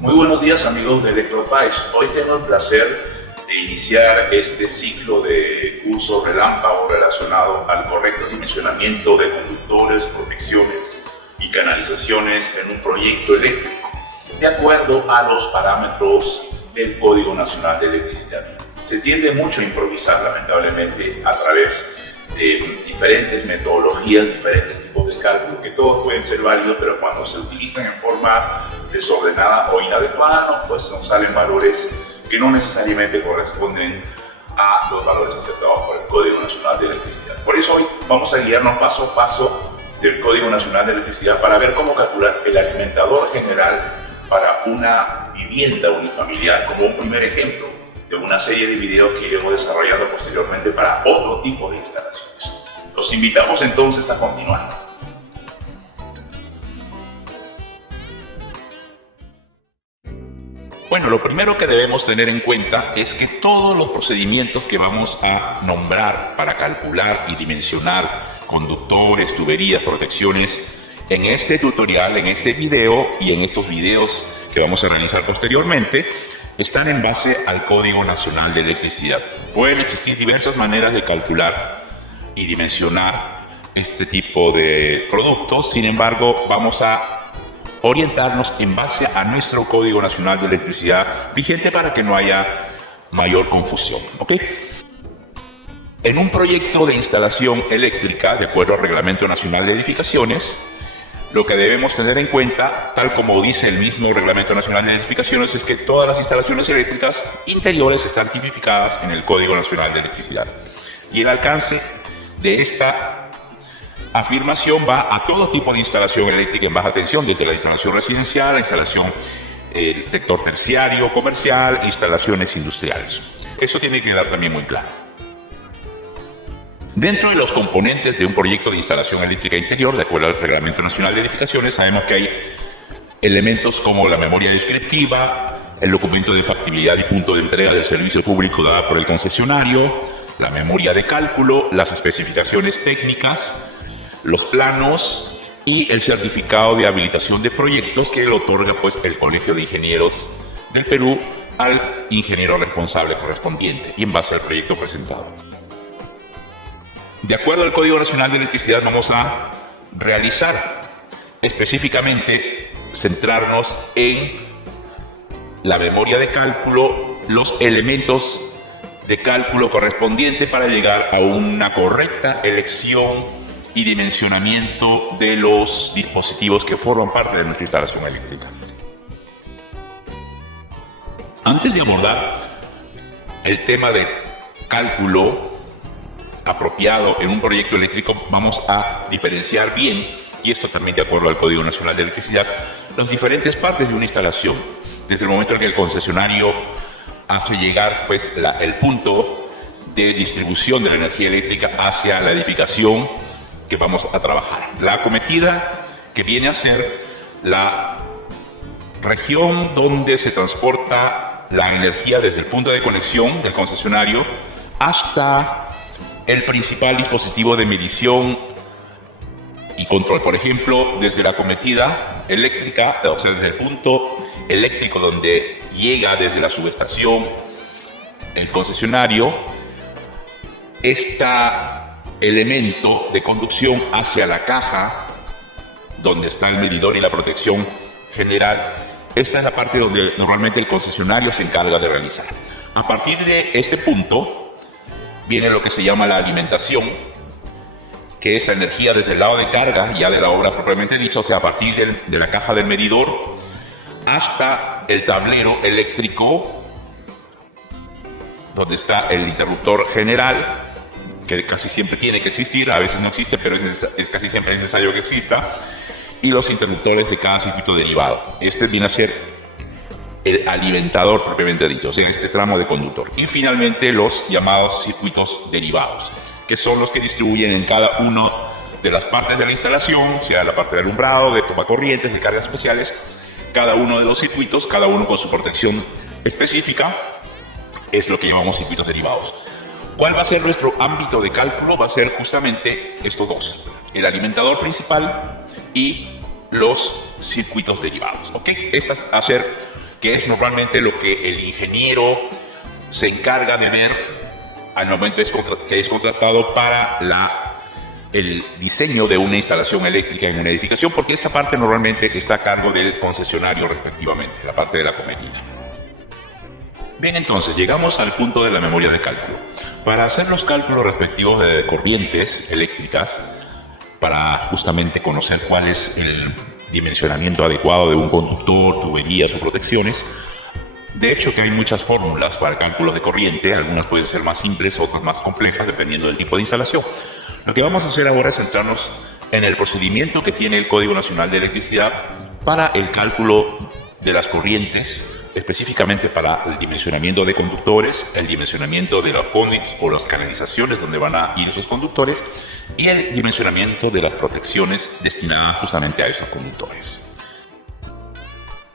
Muy buenos días, amigos de ElectroAdvice. Hoy tengo el placer de iniciar este ciclo de cursos relámpago relacionado al correcto dimensionamiento de conductores, protecciones y canalizaciones en un proyecto eléctrico, de acuerdo a los parámetros del Código Nacional de Electricidad. Se tiende mucho a improvisar, lamentablemente, a través de diferentes metodologías, diferentes tipos de cálculo, que todos pueden ser válidos, pero cuando se utilizan en forma desordenada o inadecuada, pues nos salen valores que no necesariamente corresponden a los valores aceptados por el Código Nacional de Electricidad. Por eso hoy vamos a guiarnos paso a paso del Código Nacional de Electricidad para ver cómo calcular el alimentador general para una vivienda unifamiliar, como un primer ejemplo de una serie de videos que iremos desarrollando posteriormente para otro tipo de instalaciones. Los invitamos entonces a continuar. Bueno, lo primero que debemos tener en cuenta es que todos los procedimientos que vamos a nombrar para calcular y dimensionar conductores, tuberías, protecciones, en este tutorial, en este video y en estos videos que vamos a realizar posteriormente, están en base al Código Nacional de Electricidad. Pueden existir diversas maneras de calcular y dimensionar este tipo de productos, sin embargo, vamos a orientarnos en base a nuestro Código Nacional de Electricidad vigente para que no haya mayor confusión, ¿ok? En un proyecto de instalación eléctrica, de acuerdo al Reglamento Nacional de Edificaciones, lo que debemos tener en cuenta, tal como dice el mismo Reglamento Nacional de Edificaciones, es que todas las instalaciones eléctricas interiores están tipificadas en el Código Nacional de Electricidad. Y el alcance de esta afirmación va a todo tipo de instalación eléctrica en baja tensión, desde la instalación residencial, la instalación del sector terciario, comercial, instalaciones industriales. Eso tiene que quedar también muy claro. Dentro de los componentes de un proyecto de instalación eléctrica interior, de acuerdo al Reglamento Nacional de Edificaciones, sabemos que hay elementos como la memoria descriptiva, el documento de factibilidad y punto de entrega del servicio público dada por el concesionario, la memoria de cálculo, las especificaciones técnicas, los planos y el certificado de habilitación de proyectos que le otorga pues el Colegio de Ingenieros del Perú al ingeniero responsable correspondiente y en base al proyecto presentado. De acuerdo al Código Nacional de Electricidad vamos a realizar específicamente, centrarnos en la memoria de cálculo, los elementos de cálculo correspondientes para llegar a una correcta elección y dimensionamiento de los dispositivos que forman parte de nuestra instalación eléctrica. Antes de abordar el tema de cálculo apropiado en un proyecto eléctrico, vamos a diferenciar bien, y esto también de acuerdo al Código Nacional de Electricidad, las diferentes partes de una instalación, desde el momento en que el concesionario hace llegar pues el punto de distribución de la energía eléctrica hacia la edificación que vamos a trabajar. La acometida, que viene a ser la región donde se transporta la energía desde el punto de conexión del concesionario hasta el principal dispositivo de medición y control. Por ejemplo, desde la acometida eléctrica, o sea, desde el punto eléctrico donde llega desde la subestación el concesionario, este elemento de conducción hacia la caja donde está el medidor y la protección general, esta es la parte donde normalmente el concesionario se encarga de realizar. A partir de este punto viene lo que se llama la alimentación, que es la energía desde el lado de carga, ya de la obra propiamente dicha, o sea, a partir de la caja del medidor hasta el tablero eléctrico, donde está el interruptor general, que casi siempre tiene que existir, a veces no existe, pero es casi siempre necesario que exista, y los interruptores de cada circuito derivado. Este viene a ser el alimentador propiamente dicho, o sea, este tramo de conductor. Y finalmente los llamados circuitos derivados, que son los que distribuyen en cada una de las partes de la instalación, sea la parte de alumbrado, de tomacorrientes, de cargas especiales, cada uno de los circuitos, cada uno con su protección específica, es lo que llamamos circuitos derivados. ¿Cuál va a ser nuestro ámbito de cálculo? Va a ser justamente estos dos, el alimentador principal y los circuitos derivados, ¿ok? Esta va a ser que es normalmente lo que el ingeniero se encarga de ver al momento que es contratado para el diseño de una instalación eléctrica en una edificación, porque esta parte normalmente está a cargo del concesionario respectivamente, la parte de la cometida. Bien, entonces llegamos al punto de la memoria de cálculo. Para hacer los cálculos respectivos de corrientes eléctricas, para justamente conocer cuál es el dimensionamiento adecuado de un conductor, tuberías o protecciones, de hecho que hay muchas fórmulas para cálculos de corriente, algunas pueden ser más simples, otras más complejas, dependiendo del tipo de instalación. Lo que vamos a hacer ahora es centrarnos en el procedimiento que tiene el Código Nacional de Electricidad para el cálculo de las corrientes, específicamente para el dimensionamiento de conductores, el dimensionamiento de los conduits o las canalizaciones donde van a ir esos conductores y el dimensionamiento de las protecciones destinadas justamente a esos conductores.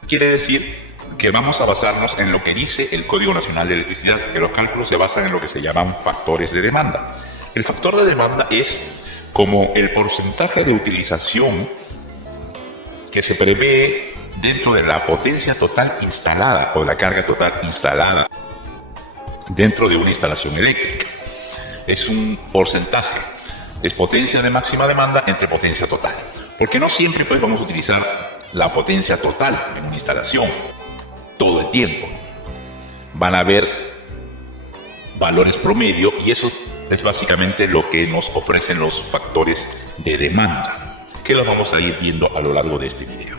Quiere decir que vamos a basarnos en lo que dice el Código Nacional de Electricidad, que los cálculos se basan en lo que se llaman factores de demanda. El factor de demanda es como el porcentaje de utilización que se prevé dentro de la potencia total instalada o la carga total instalada dentro de una instalación eléctrica. Es un porcentaje, es potencia de máxima demanda entre potencia total. Porque no siempre podemos utilizar la potencia total en una instalación todo el tiempo. Van a haber valores promedio y eso es básicamente lo que nos ofrecen los factores de demanda, que lo vamos a ir viendo a lo largo de este video.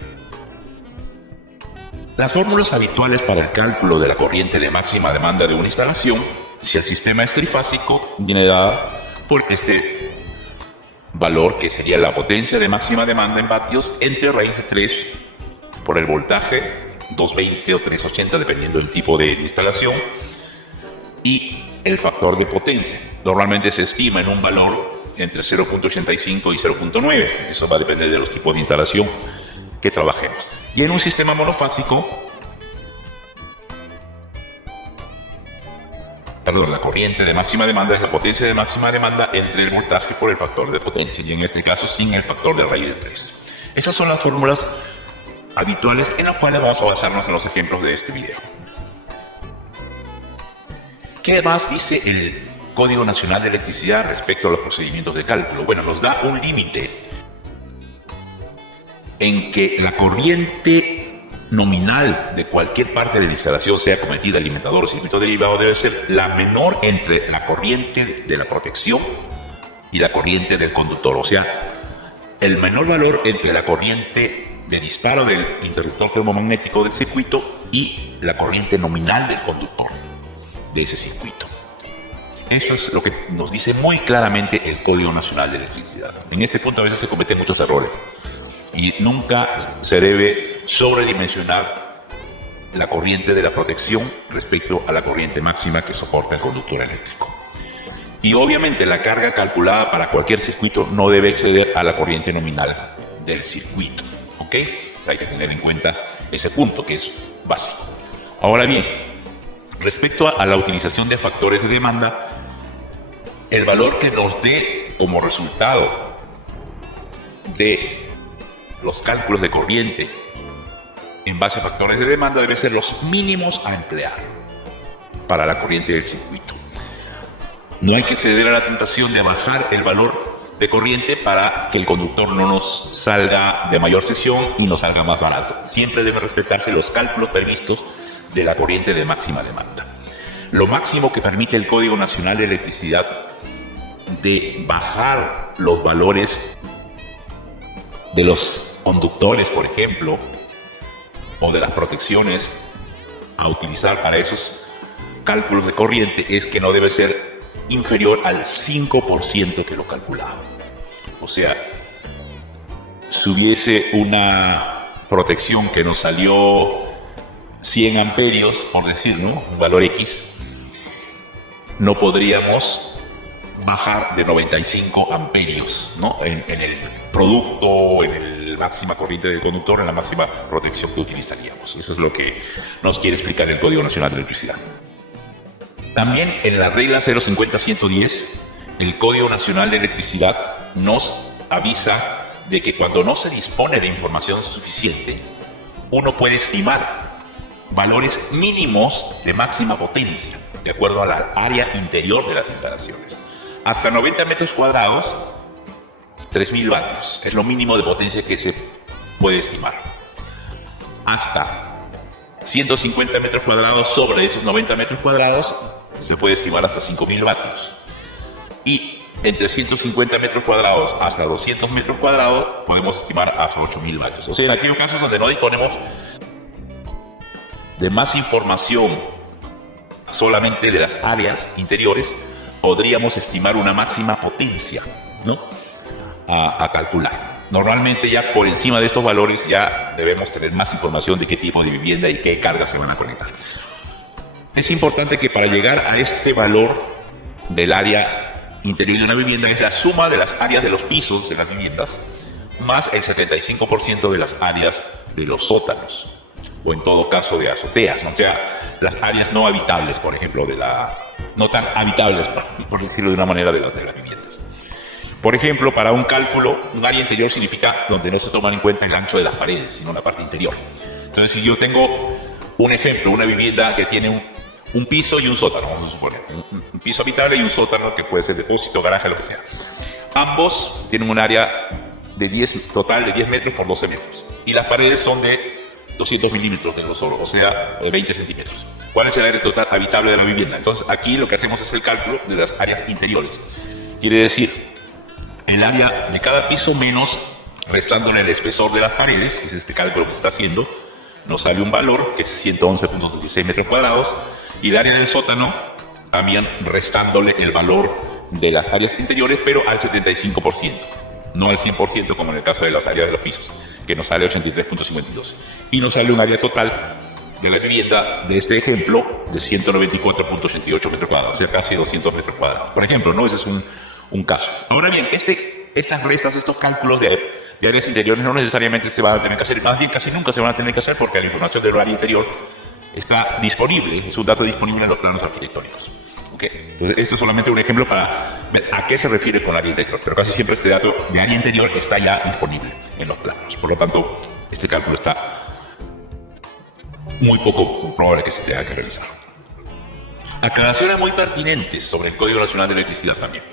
Las fórmulas habituales para el cálculo de la corriente de máxima demanda de una instalación, si el sistema es trifásico, viene dada por este valor que sería la potencia de máxima demanda en vatios entre raíz de 3 por el voltaje 220 o 380 dependiendo del tipo de instalación y el factor de potencia. Normalmente se estima en un valor entre 0.85 y 0.9. Eso va a depender de los tipos de instalación que trabajemos. Y en un sistema monofásico, la corriente de máxima demanda es la potencia de máxima demanda entre el voltaje por el factor de potencia, y en este caso sin el factor de raíz de 3. Esas son las fórmulas habituales en las cuales vamos a basarnos en los ejemplos de este video. ¿Qué más dice el Código Nacional de Electricidad respecto a los procedimientos de cálculo? Bueno, nos da un límite en que la corriente nominal de cualquier parte de la instalación, sea cometida, alimentador o circuito derivado, debe ser la menor entre la corriente de la protección y la corriente del conductor. O sea, el menor valor entre la corriente de disparo del interruptor termomagnético del circuito y la corriente nominal del conductor de ese circuito. Eso es lo que nos dice muy claramente el Código Nacional de Electricidad. En este punto a veces se cometen muchos errores y nunca se debe sobredimensionar la corriente de la protección respecto a la corriente máxima que soporta el conductor eléctrico. Y obviamente la carga calculada para cualquier circuito no debe exceder a la corriente nominal del circuito. ¿Ok? Hay que tener en cuenta ese punto que es básico. Ahora bien, respecto a la utilización de factores de demanda, el valor que nos dé como resultado de los cálculos de corriente en base a factores de demanda debe ser los mínimos a emplear para la corriente del circuito. No hay que ceder a la tentación de bajar el valor de corriente para que el conductor no nos salga de mayor sección y nos salga más barato. Siempre deben respetarse los cálculos previstos de la corriente de máxima demanda. Lo máximo que permite el Código Nacional de Electricidad de bajar los valores de los conductores, por ejemplo, o de las protecciones a utilizar para esos cálculos de corriente es que no debe ser inferior al 5% que lo calculado. O sea, si hubiese una protección que nos salió 100 amperios, por decir, ¿no?, un valor X, no podríamos bajar de 95 amperios, ¿no?, en el producto, en la máxima corriente del conductor, en la máxima protección que utilizaríamos. Eso es lo que nos quiere explicar el Código Nacional de Electricidad. También en la regla 050-110, el Código Nacional de Electricidad nos avisa de que cuando no se dispone de información suficiente, uno puede estimar valores mínimos de máxima potencia, de acuerdo a la área interior de las instalaciones. Hasta 90 metros cuadrados, 3.000 vatios. Es lo mínimo de potencia que se puede estimar. Hasta 150 metros cuadrados, sobre esos 90 metros cuadrados, se puede estimar hasta 5.000 vatios. Y entre 150 metros cuadrados hasta 200 metros cuadrados, podemos estimar hasta 8.000 vatios. O sea, en aquellos casos donde no disponemos de más información solamente de las áreas interiores, podríamos estimar una máxima potencia, ¿no?, a calcular. Normalmente ya por encima de estos valores ya debemos tener más información de qué tipo de vivienda y qué cargas se van a conectar. Es importante que para llegar a este valor del área interior de una vivienda es la suma de las áreas de los pisos de las viviendas más el 75% de las áreas de los sótanos, o en todo caso de azoteas, ¿no? O sea, las áreas no habitables, por ejemplo, no tan habitables, por decirlo de una manera, de las viviendas. Por ejemplo, para un cálculo, un área interior significa donde no se toma en cuenta el ancho de las paredes, sino la parte interior. Entonces, si yo tengo un ejemplo, una vivienda que tiene un piso y un sótano, vamos a suponer, un piso habitable y un sótano que puede ser depósito, garaje, lo que sea. Ambos tienen un área total de 10 metros por 12 metros. Y las paredes son de 200 milímetros de grosor, o sea, de 20 centímetros. ¿Cuál es el área total habitable de la vivienda? Entonces, aquí lo que hacemos es el cálculo de las áreas interiores. Quiere decir, el área de cada piso menos restándole el espesor de las paredes, que es este cálculo que se está haciendo, nos sale un valor que es 111.26 metros cuadrados, y el área del sótano también restándole el valor de las áreas interiores, pero al 75%, no al 100% como en el caso de las áreas de los pisos, que nos sale 83.52, y nos sale un área total de la vivienda de este ejemplo de 194.88 metros cuadrados, o sea, casi 200 metros cuadrados. Por ejemplo, ¿no? Ese es un caso. Ahora bien, estas restas, estos cálculos de áreas interiores no necesariamente se van a tener que hacer, más bien casi nunca se van a tener que hacer, porque la información del área interior está disponible, es un dato disponible en los planos arquitectónicos. ¿Okay? Entonces, esto es solamente un ejemplo para ver a qué se refiere con área interior, pero casi siempre este dato de área interior está ya disponible en los planos. Por lo tanto, este cálculo está muy poco probable que se tenga que realizar. Aclaraciones muy pertinentes sobre el Código Nacional de Electricidad también.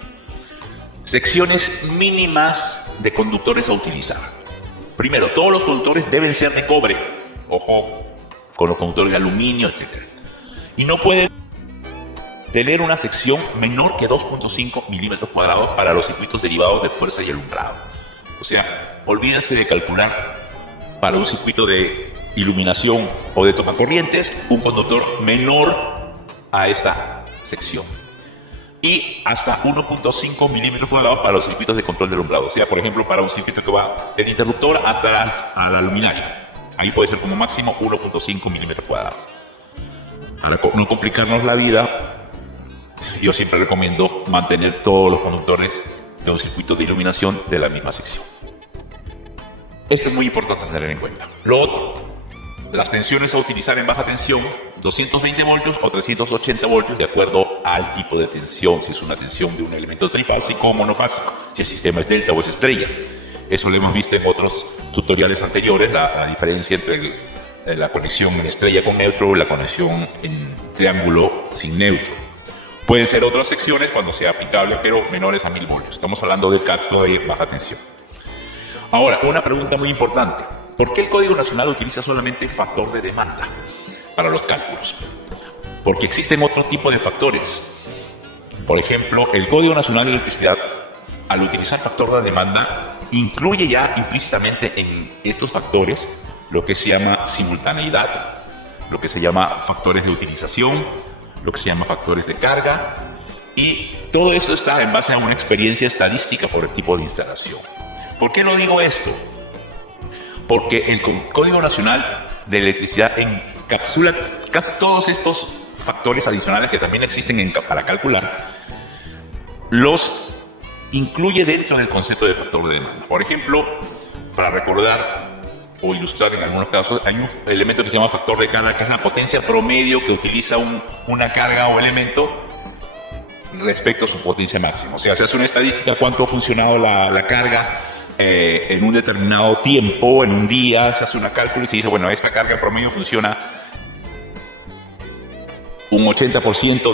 Secciones mínimas de conductores a utilizar. Primero, todos los conductores deben ser de cobre. Ojo con los conductores de aluminio, etc. Y no pueden tener una sección menor que 2.5 milímetros cuadrados para los circuitos derivados de fuerza y alumbrado. O sea, olvídense de calcular para un circuito de iluminación o de tomacorrientes un conductor menor a esta sección. Y hasta 1.5 milímetros cuadrados para los circuitos de control de alumbrado. O sea, por ejemplo, para un circuito que va del interruptor hasta la luminaria. Ahí puede ser como máximo 1.5 milímetros cuadrados. Para no complicarnos la vida, yo siempre recomiendo mantener todos los conductores de un circuito de iluminación de la misma sección. Esto es muy importante tener en cuenta. Lo otro, las tensiones a utilizar en baja tensión, 220 voltios o 380 voltios, de acuerdo al tipo de tensión, si es una tensión de un elemento trifásico o monofásico, si el sistema es delta o es estrella. Eso lo hemos visto en otros tutoriales anteriores, la diferencia entre la conexión en estrella con neutro o la conexión en triángulo sin neutro. Pueden ser otras secciones cuando sea aplicable, pero menores a 1000 voltios. Estamos hablando del caso de baja tensión. Ahora, una pregunta muy importante. ¿Por qué el Código Nacional utiliza solamente factor de demanda para los cálculos? Porque existen otro tipo de factores. Por ejemplo, el Código Nacional de Electricidad, al utilizar factor de demanda, incluye ya implícitamente en estos factores lo que se llama simultaneidad, lo que se llama factores de utilización, lo que se llama factores de carga, y todo eso está en base a una experiencia estadística por el tipo de instalación. ¿Por qué lo digo esto? Porque el Código Nacional de Electricidad encapsula casi todos estos factores adicionales que también existen para calcular, los incluye dentro del concepto de factor de demanda. Por ejemplo, para recordar o ilustrar en algunos casos, hay un elemento que se llama factor de carga, que es la potencia promedio que utiliza una carga o elemento respecto a su potencia máxima. O sea, se hace una estadística cuánto ha funcionado la carga en un determinado tiempo, en un día, se hace un cálculo y se dice, bueno, esta carga promedio funciona un 80%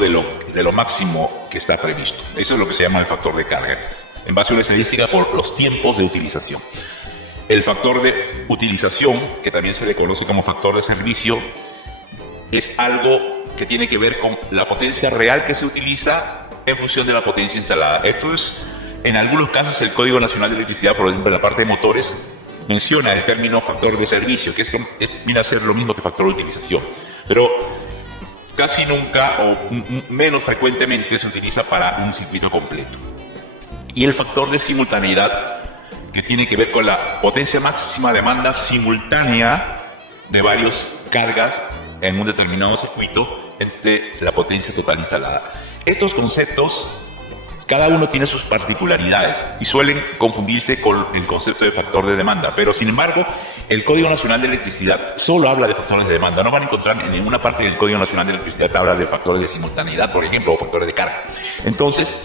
de lo máximo que está previsto. Eso es lo que se llama el factor de cargas, en base a una estadística por los tiempos de utilización. El factor de utilización, que también se le conoce como factor de servicio, es algo que tiene que ver con la potencia real que se utiliza en función de la potencia instalada. Esto es, en algunos casos, el Código Nacional de Electricidad, por ejemplo, en la parte de motores, menciona el término factor de servicio, que viene a ser lo mismo que factor de utilización. Pero casi nunca o menos frecuentemente se utiliza para un circuito completo. Y el factor de simultaneidad, que tiene que ver con la potencia máxima demanda simultánea de varias cargas en un determinado circuito entre la potencia total instalada. Estos conceptos, cada uno tiene sus particularidades y suelen confundirse con el concepto de factor de demanda, pero sin embargo el Código Nacional de Electricidad solo habla de factores de demanda. No van a encontrar en ninguna parte del Código Nacional de Electricidad habla de factores de simultaneidad, por ejemplo, o factores de carga. Entonces,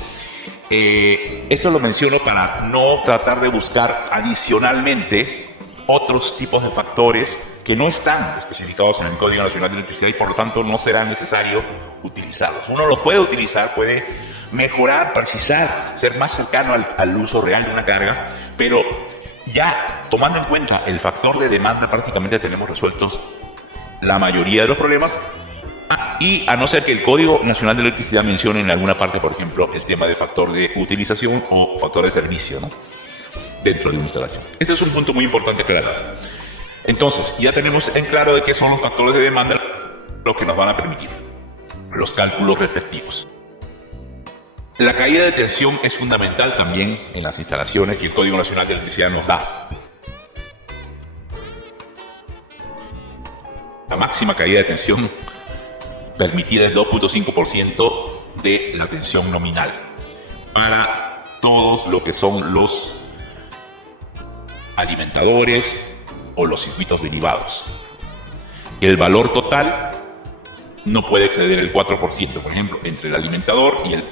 esto lo menciono para no tratar de buscar adicionalmente otros tipos de factores que no están especificados en el Código Nacional de Electricidad y por lo tanto no será necesario utilizarlos. Uno los puede utilizar, puede mejorar, precisar, ser más cercano al uso real de una carga, pero ya tomando en cuenta el factor de demanda prácticamente tenemos resueltos la mayoría de los problemas, y a no ser que el Código Nacional de Electricidad mencione en alguna parte, por ejemplo, el tema de factor de utilización o factor de servicio, ¿no?, dentro de una instalación. Este es un punto muy importante aclarar. Entonces, ya tenemos en claro de qué son los factores de demanda, lo que nos van a permitir los cálculos respectivos. La caída de tensión es fundamental también en las instalaciones y el Código Nacional de Electricidad nos da la máxima caída de tensión permitida es 2.5% de la tensión nominal para todos lo que son los alimentadores o los circuitos derivados. El valor total no puede exceder el 4%, por ejemplo, entre el alimentador y el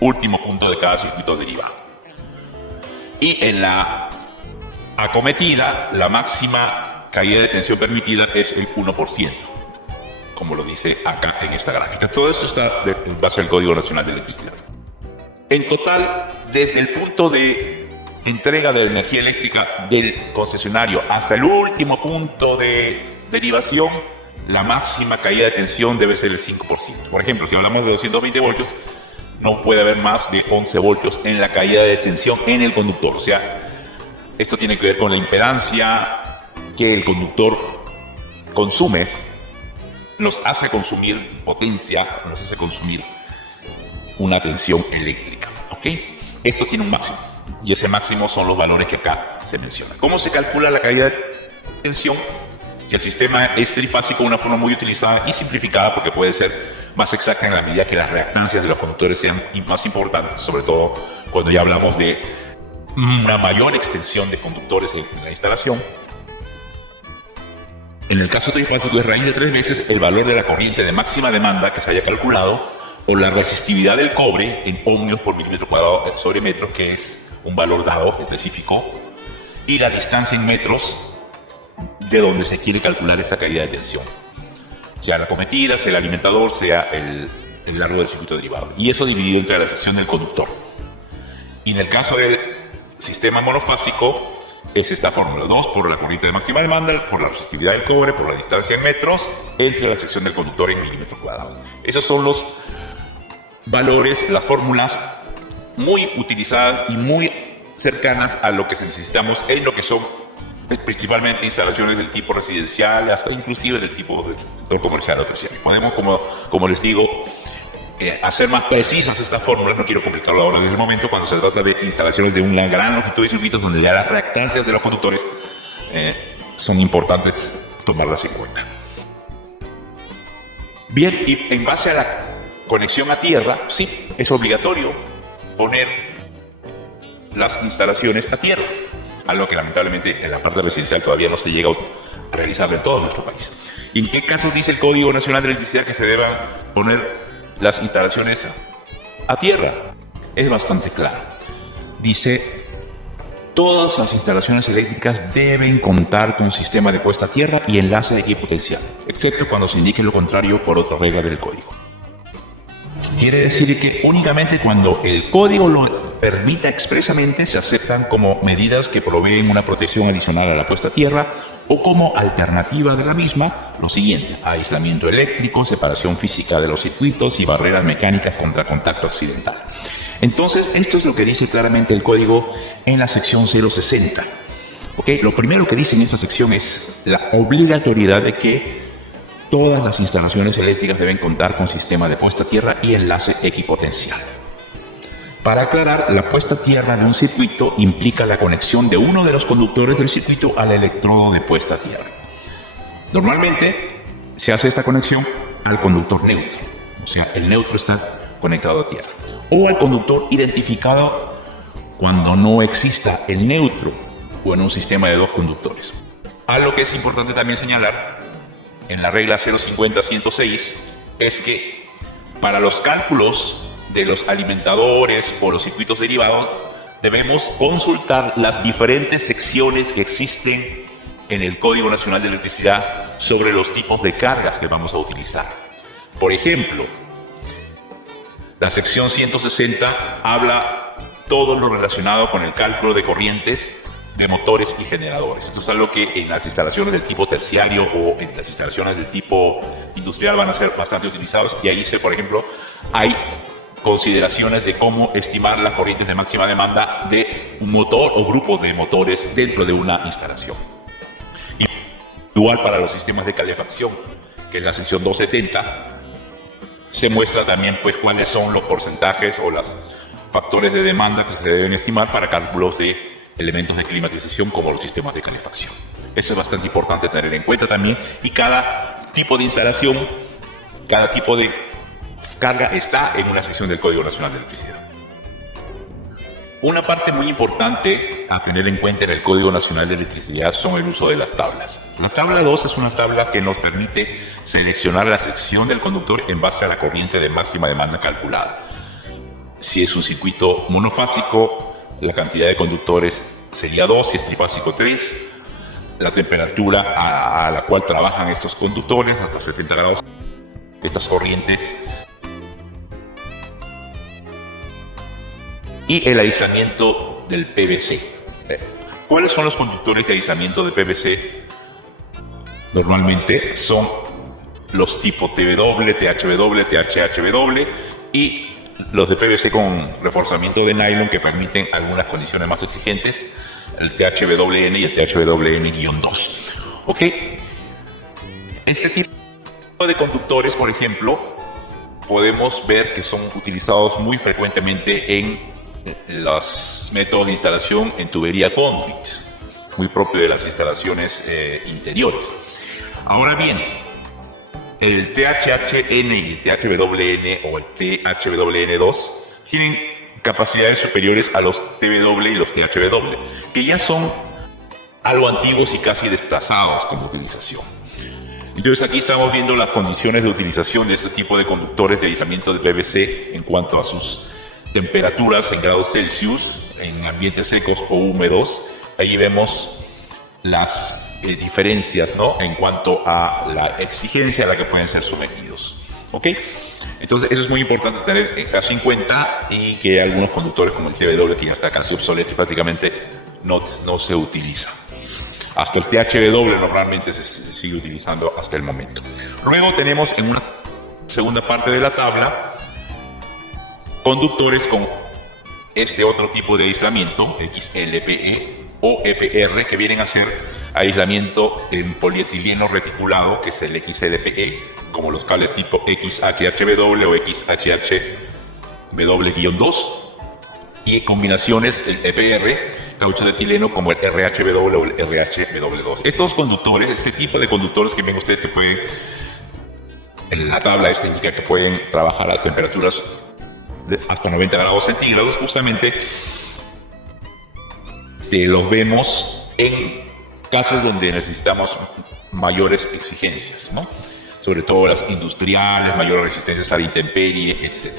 último punto de cada circuito derivado. Y en la acometida, la máxima caída de tensión permitida es el 1%, como lo dice acá en esta gráfica. Todo esto está en base al Código Nacional de Electricidad. En total, desde el punto de entrega de la energía eléctrica del concesionario hasta el último punto de derivación, la máxima caída de tensión debe ser el 5%. Por ejemplo, si hablamos de 220 voltios, no puede haber más de 11 voltios en la caída de tensión en el conductor. O sea, esto tiene que ver con la impedancia que el conductor consume, nos hace consumir potencia, nos hace consumir una tensión eléctrica. ¿Ok? Esto tiene un máximo, y ese máximo son los valores que acá se mencionan. ¿Cómo se calcula la caída de tensión? Si el sistema es trifásico, una forma muy utilizada y simplificada, porque puede ser más exacta en la medida que las reactancias de los conductores sean más importantes, sobre todo cuando ya hablamos de una mayor extensión de conductores en la instalación. En el caso trifásico es raíz de 3 veces el valor de la corriente de máxima demanda que se haya calculado, o la resistividad del cobre en ohmios por milímetro cuadrado sobre metro, que es un valor dado específico, y la distancia en metros de donde se quiere calcular esa caída de tensión, sea la acometida, sea el alimentador, sea el largo del circuito derivado, y eso dividido entre la sección del conductor. Y en el caso del sistema monofásico es esta fórmula: 2 por la corriente de máxima demanda, por la resistividad del cobre, por la distancia en metros, entre la sección del conductor en milímetros cuadrados. Esos son los valores, las fórmulas muy utilizadas y muy cercanas a lo que necesitamos en lo que son principalmente instalaciones del tipo residencial, hasta inclusive del tipo del sector comercial o terciario. Podemos, como les digo, hacer más precisas estas fórmulas. No quiero complicarlo ahora desde el momento, cuando se trata de instalaciones de una gran longitud de circuitos donde ya las reactancias de los conductores son importantes tomarlas en cuenta. Bien, y en base a la conexión a tierra, sí, es obligatorio poner las instalaciones a tierra, algo que lamentablemente en la parte residencial todavía no se llega a realizar de todo nuestro país. ¿Y en qué casos dice el Código Nacional de Electricidad que se deban poner las instalaciones a tierra? Es bastante claro. Dice: todas las instalaciones eléctricas deben contar con sistema de puesta a tierra y enlace de equipotencial, excepto cuando se indique lo contrario por otra regla del código. quiere decir que únicamente cuando el código lo permita expresamente se aceptan como medidas que proveen una protección adicional a la puesta a tierra o como alternativa de la misma lo siguiente: aislamiento eléctrico, separación física de los circuitos y barreras mecánicas contra contacto accidental. Entonces, esto es lo que dice claramente el código en la sección 060. ¿Okay? Lo primero que dice en esta sección es la obligatoriedad de que todas las instalaciones eléctricas deben contar con sistema de puesta a tierra y enlace equipotencial. Para aclarar, la puesta a tierra de un circuito implica la conexión de uno de los conductores del circuito al electrodo de puesta a tierra. Normalmente se hace esta conexión al conductor neutro, o sea, el neutro está conectado a tierra, o al conductor identificado cuando no exista el neutro o en un sistema de dos conductores. Algo que es importante también señalar en la regla 050-106 es que para los cálculos de los alimentadores o los circuitos derivados debemos consultar las diferentes secciones que existen en el Código Nacional de Electricidad sobre los tipos de cargas que vamos a utilizar. Por ejemplo, la sección 160 habla todo lo relacionado con el cálculo de corrientes de motores y generadores. Esto es algo que en las instalaciones del tipo terciario o en las instalaciones del tipo industrial van a ser bastante utilizados, y ahí, por ejemplo, hay consideraciones de cómo estimar las corrientes de máxima demanda de un motor o grupo de motores dentro de una instalación. Igual para los sistemas de calefacción, que en la sección 270 se muestra también pues cuáles son los porcentajes o los factores de demanda que se deben estimar para cálculos de elementos de climatización como los sistemas de calefacción. Eso es bastante importante tener en cuenta también, y cada tipo de instalación, cada tipo de carga está en una sección del Código Nacional de Electricidad. Una parte muy importante a tener en cuenta en el Código Nacional de Electricidad son el uso de las tablas. La tabla 2 es una tabla que nos permite seleccionar la sección del conductor en base a la corriente de máxima demanda calculada. Si es un circuito monofásico, la cantidad de conductores sería 2, si es trifásico 3, la temperatura a la cual trabajan estos conductores hasta 70 grados, estas corrientes, y el aislamiento del PVC. ¿Cuáles son los conductores de aislamiento de PVC? Normalmente son los tipo TW, THW, THHW y los de PVC con reforzamiento de nylon que permiten algunas condiciones más exigentes, el THWN y el THWN-2. ¿Ok? Este tipo de conductores, por ejemplo, podemos ver que son utilizados muy frecuentemente en los métodos de instalación en tubería conduit, muy propio de las instalaciones interiores. Ahora bien, el THHN y el THWN o el THWN2 tienen capacidades superiores a los TW y los THW, que ya son algo antiguos y casi desplazados como utilización. Entonces aquí estamos viendo las condiciones de utilización de este tipo de conductores de aislamiento de PVC en cuanto a sus temperaturas en grados Celsius, en ambientes secos o húmedos. Allí vemos las diferencias, ¿no?, en cuanto a la exigencia a la que pueden ser sometidos. ¿Ok? Entonces eso es muy importante tener caso en cuenta, y que algunos conductores como el TW, que ya está casi obsoleto y prácticamente no se utiliza. Hasta el THW normalmente se sigue utilizando hasta el momento. Luego tenemos en una segunda parte de la tabla conductores con este otro tipo de aislamiento, XLPE o EPR, que vienen a ser aislamiento en polietileno reticulado, que es el XLPE, como los cables tipo XHHW o XHHW-2, y combinaciones del EPR, caucho de etileno, como el RHW o el RHW2. Estos conductores, este tipo de conductores que ven ustedes que pueden, en la tabla esta indica que pueden trabajar a temperaturas de hasta 90 grados centígrados, justamente los vemos en casos donde necesitamos mayores exigencias, ¿no? Sobre todo las industriales, mayores resistencias a la intemperie, etc.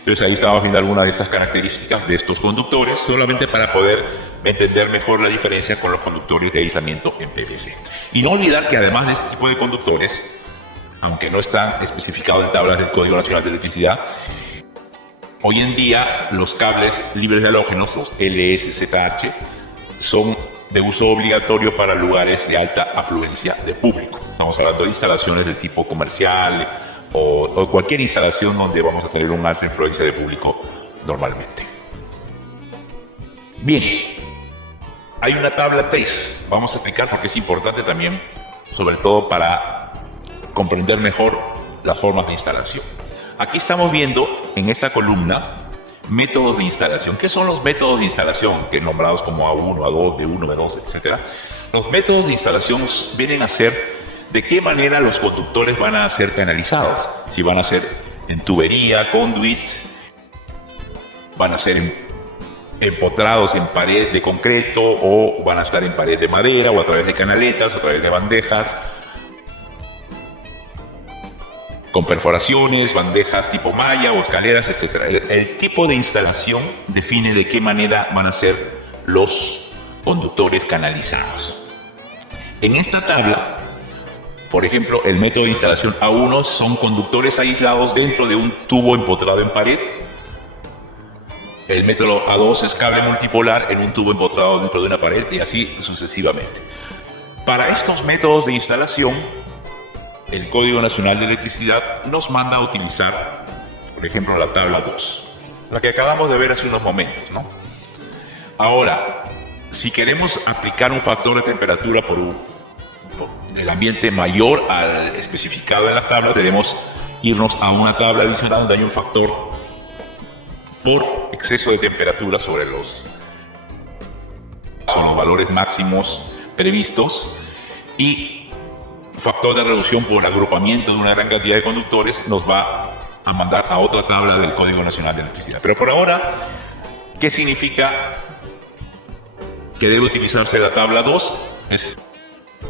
Entonces ahí estamos viendo algunas de estas características de estos conductores, solamente para poder entender mejor la diferencia con los conductores de aislamiento en PVC. Y no olvidar que además de este tipo de conductores, aunque no están especificados en tablas del Código Nacional de Electricidad, Hoy en día los cables libres de halógenos, los LSZH, son de uso obligatorio para lugares de alta afluencia de público. Estamos hablando de instalaciones del tipo comercial o cualquier instalación donde vamos a tener una alta influencia de público normalmente. Bien, hay una tabla 3. Vamos a explicar porque es importante también, sobre todo para comprender mejor las formas de instalación. Aquí estamos viendo en esta columna métodos de instalación. ¿Qué son los métodos de instalación? Que nombrados como A1, A2, B1, B2, etc. Los métodos de instalación vienen a ser de qué manera los conductores van a ser canalizados. Si van a ser en tubería, conduit, van a ser empotrados en pared de concreto o van a estar en pared de madera o a través de canaletas o a través de bandejas con perforaciones, bandejas tipo malla o escaleras, etc. El tipo de instalación define de qué manera van a ser los conductores canalizados. En esta tabla, por ejemplo, el método de instalación A1 son conductores aislados dentro de un tubo empotrado en pared. El método A2 es cable multipolar en un tubo empotrado dentro de una pared y así sucesivamente. Para estos métodos de instalación, el Código Nacional de Electricidad nos manda a utilizar, por ejemplo, la tabla 2, la que acabamos de ver hace unos momentos, ¿no? Ahora, si queremos aplicar un factor de temperatura del ambiente mayor al especificado en las tablas, debemos irnos a una tabla adicional donde hay un factor por exceso de temperatura sobre los valores máximos previstos, y factor de reducción por agrupamiento de una gran cantidad de conductores nos va a mandar a otra tabla del Código Nacional de Electricidad. Pero por ahora, ¿qué significa que debe utilizarse la tabla 2? Es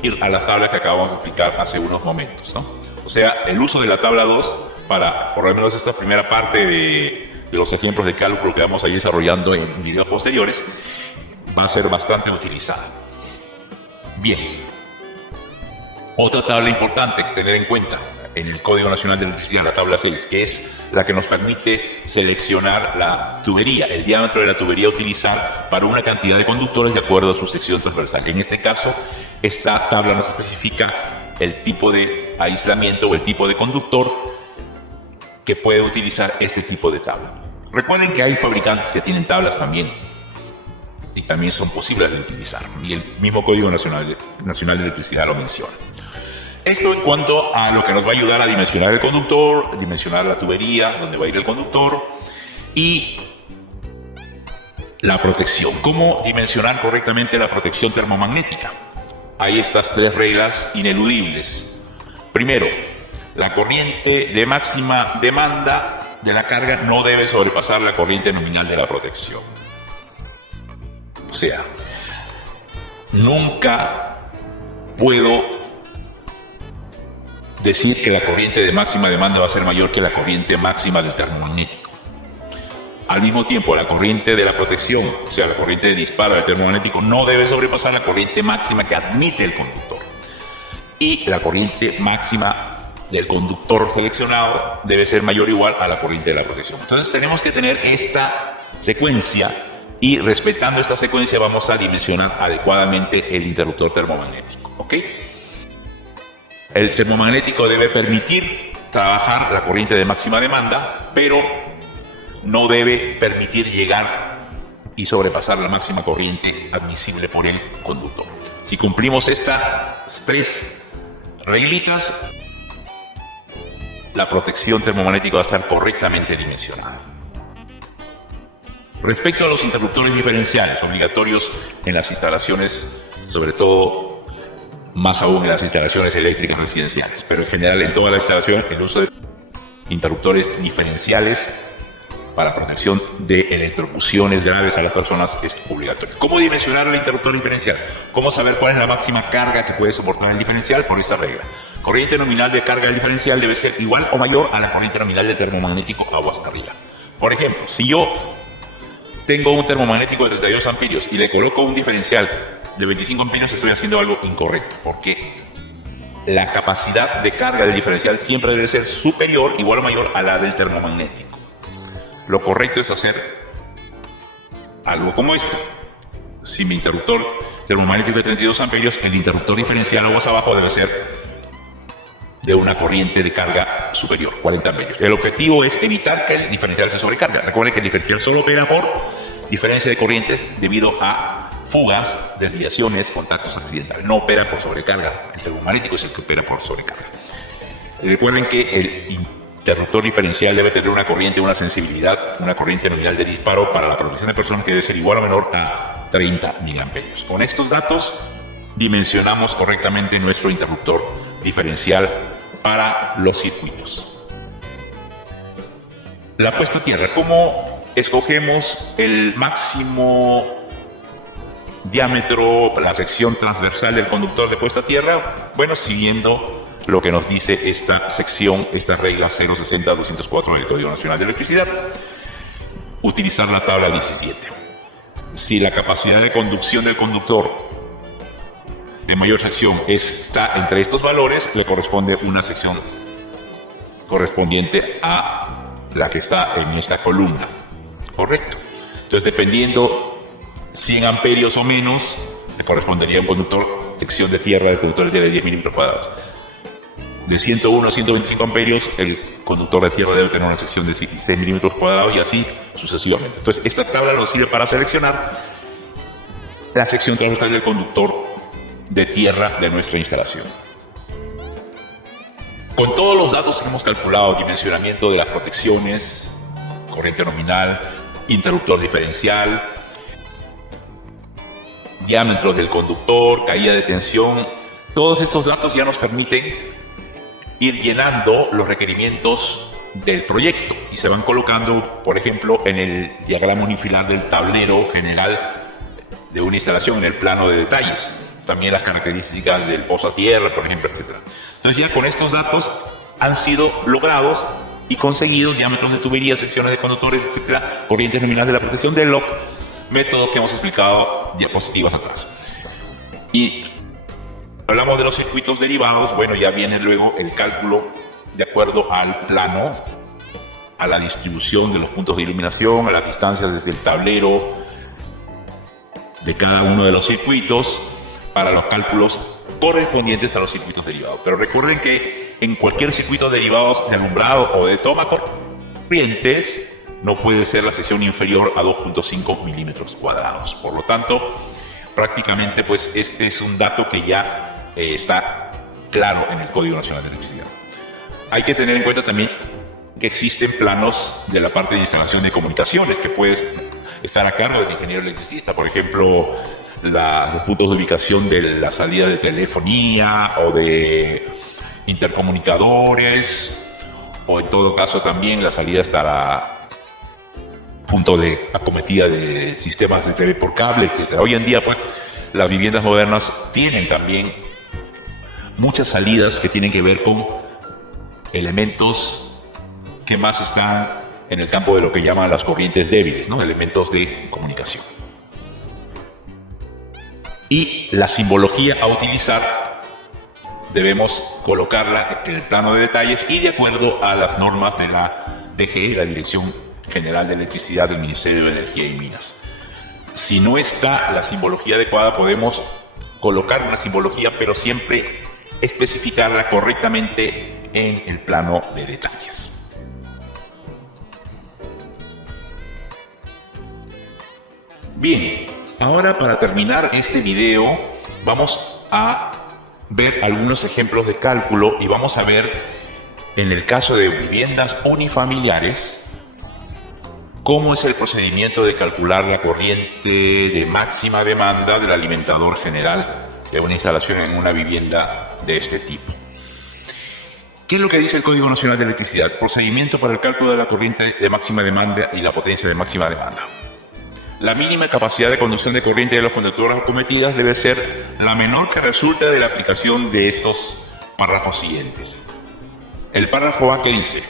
ir a la tabla que acabamos de explicar hace unos momentos, ¿no? O sea, el uso de la tabla 2 para, por lo menos esta primera parte de los ejemplos de cálculo que vamos a ir desarrollando en videos posteriores, va a ser bastante utilizada. Bien. Otra tabla importante que tener en cuenta en el Código Nacional de Electricidad, la tabla 6, que es la que nos permite seleccionar la tubería, el diámetro de la tubería a utilizar para una cantidad de conductores de acuerdo a su sección transversal. En este caso, esta tabla nos especifica el tipo de aislamiento o el tipo de conductor que puede utilizar este tipo de tabla. Recuerden que hay fabricantes que tienen tablas también y también son posibles de utilizar, y el mismo Código Nacional de Electricidad lo menciona. Esto en cuanto a lo que nos va a ayudar a dimensionar el conductor, dimensionar la tubería donde va a ir el conductor, y la protección. ¿Cómo dimensionar correctamente la protección termomagnética? Hay estas 3 reglas ineludibles. Primero, la corriente de máxima demanda de la carga no debe sobrepasar la corriente nominal de la protección. O sea, nunca puedo decir que la corriente de máxima demanda va a ser mayor que la corriente máxima del termomagnético. Al mismo tiempo, la corriente de la protección, o sea, la corriente de disparo del termomagnético, no debe sobrepasar la corriente máxima que admite el conductor. Y la corriente máxima del conductor seleccionado debe ser mayor o igual a la corriente de la protección. Entonces tenemos que tener esta secuencia, y respetando esta secuencia vamos a dimensionar adecuadamente el interruptor termomagnético, ¿ok? El termomagnético debe permitir trabajar la corriente de máxima demanda, pero no debe permitir llegar y sobrepasar la máxima corriente admisible por el conductor. Si cumplimos estas 3 reglitas, la protección termomagnética va a estar correctamente dimensionada. Respecto a los interruptores diferenciales, obligatorios en las instalaciones, sobre todo, más aún en las instalaciones eléctricas residenciales, pero en general en toda la instalación, el uso de interruptores diferenciales para protección de electrocuciones graves a las personas es obligatorio. ¿Cómo dimensionar el interruptor diferencial? ¿Cómo saber cuál es la máxima carga que puede soportar el diferencial? Por esta regla. Corriente nominal de carga del diferencial debe ser igual o mayor a la corriente nominal del termomagnético aguas arriba. Por ejemplo, si yo tengo un termomagnético de 32 amperios y le coloco un diferencial de 25 amperios, estoy haciendo algo incorrecto, porque la capacidad de carga del diferencial siempre debe ser superior, igual o mayor a la del termomagnético. lo correcto es hacer algo como esto. Si mi interruptor termomagnético de 32 amperios, el interruptor diferencial aguas abajo debe ser de una corriente de carga superior, 40 amperios. El objetivo es evitar que el diferencial se sobrecargue. Recuerden que el diferencial solo opera por diferencia de corrientes debido a fugas, desviaciones, contactos accidentales. No opera por sobrecarga. El termomagnético es el que opera por sobrecarga. Recuerden que el interruptor diferencial debe tener una corriente, una sensibilidad, una corriente nominal de disparo para la protección de personas que debe ser igual o menor a 30 miliamperios. Con estos datos dimensionamos correctamente nuestro interruptor diferencial para los circuitos. La puesta a tierra. ¿Cómo escogemos el máximo diámetro, la sección transversal del conductor de puesta a tierra? Bueno, siguiendo lo que nos dice esta sección, esta regla 060-204 del Código Nacional de Electricidad, utilizar la tabla 17. Si la capacidad de conducción del conductor de mayor sección está entre estos valores, le corresponde una sección correspondiente a la que está en esta columna. Correcto. Entonces, dependiendo 100 amperios o menos, le correspondería a un conductor sección de tierra del conductor de tierra de 10 milímetros cuadrados. De 101 a 125 amperios, el conductor de tierra debe tener una sección de 16 milímetros cuadrados y así sucesivamente. Entonces, esta tabla nos sirve para seleccionar la sección transversal del conductor de tierra de nuestra instalación. Con todos los datos que hemos calculado, dimensionamiento de las protecciones, corriente nominal, interruptor diferencial, diámetro del conductor, caída de tensión, todos estos datos ya nos permiten ir llenando los requerimientos del proyecto y se van colocando, por ejemplo, en el diagrama unifilar del tablero general de una instalación, en el plano de detalles. También las características del pozo a tierra, por ejemplo, etc. Entonces ya con estos datos han sido logrados y conseguidos diámetros de tuberías, secciones de conductores, etc., corrientes nominales de la protección del LOC, métodos que hemos explicado diapositivas atrás. Y hablamos de los circuitos derivados. Bueno, ya viene luego el cálculo de acuerdo al plano, a la distribución de los puntos de iluminación, a las distancias desde el tablero de cada uno de los circuitos, para los cálculos correspondientes a los circuitos derivados. Pero recuerden que en cualquier circuito derivado de alumbrado o de toma corrientes no puede ser la sección inferior a 2.5 milímetros cuadrados. Por lo tanto, prácticamente pues este es un dato que ya está claro en el Código Nacional de Electricidad. Hay que tener en cuenta también que existen planos de la parte de instalación de comunicaciones que puede estar a cargo del ingeniero electricista. Por ejemplo, los puntos de ubicación de la salida de telefonía o de intercomunicadores, o en todo caso también la salida hasta la punto de acometida de sistemas de TV por cable, etc. Hoy en día pues las viviendas modernas tienen también muchas salidas que tienen que ver con elementos que más están en el campo de lo que llaman las corrientes débiles, ¿no? Elementos de comunicación. Y la simbología a utilizar debemos colocarla en el plano de detalles y de acuerdo a las normas de la DGE, la Dirección General de Electricidad del Ministerio de Energía y Minas. Si no está la simbología adecuada, podemos colocar una simbología, pero siempre especificarla correctamente en el plano de detalles. Bien, ahora para terminar este video vamos a ver algunos ejemplos de cálculo y vamos a ver en el caso de viviendas unifamiliares cómo es el procedimiento de calcular la corriente de máxima demanda del alimentador general de una instalación en una vivienda de este tipo. ¿Qué es lo que dice el Código Nacional de Electricidad? Procedimiento para el cálculo de la corriente de máxima demanda y la potencia de máxima demanda. La mínima capacidad de conducción de corriente de los conductores acometidas debe ser la menor que resulte de la aplicación de estos párrafos siguientes. El párrafo A, que dice: